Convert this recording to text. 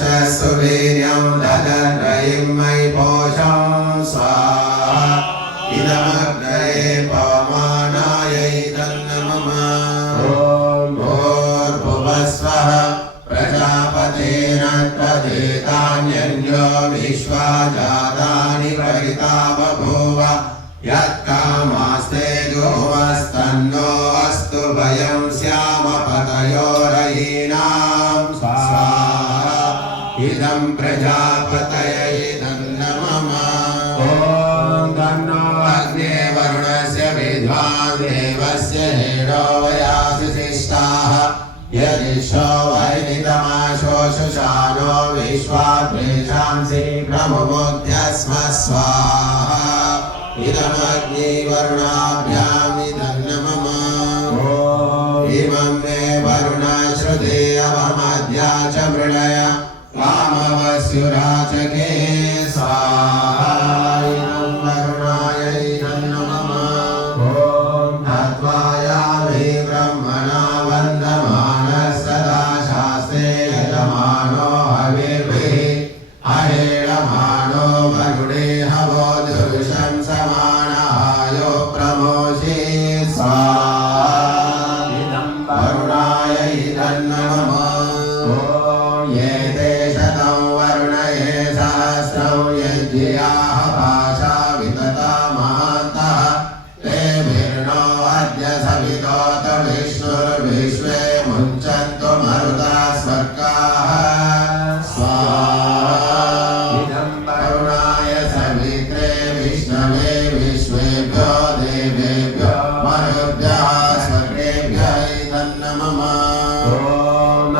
सुवीर्यं ददर्रयिं मयि पोषं स्वाहा इदमग्नये पवमानायै तन्नमः ॐ भूर्भुवस्वः प्रजापतेन तदेतान्यन्यो विश्वा जातानि प्रहिता बभूव यत्कामास्ते गोवस्तन्नो अस्तु भयं स्याम पतयोरयीनां स्वाहा इदं प्रजापतये तन्नमः ॐ तन्नो अग्ने वरुणस्य विद्वान् देवस्य हेडो वयासि शिष्टाः यदिशो वैनितमाशोषुषाणो विश्वाद्वेषां शीघ्रमुमुद्यस्म स्वाहा इदमग्निवर्णाभ्यामिदन्नमः इमं मे वरुणश्रुते अवमद्या च मृळय कामवस्युराचके स्वाहा इदं वरुणायै नमः ॐ हत्वायामि ब्रह्मणा वन्दमानः सदा शास्त्रे यजमानो हविर्भिः अहेळमाणो वरुणे हवो दुरुषं समानायो प्रमोषे स्वाहा इदं वरुणायै नमः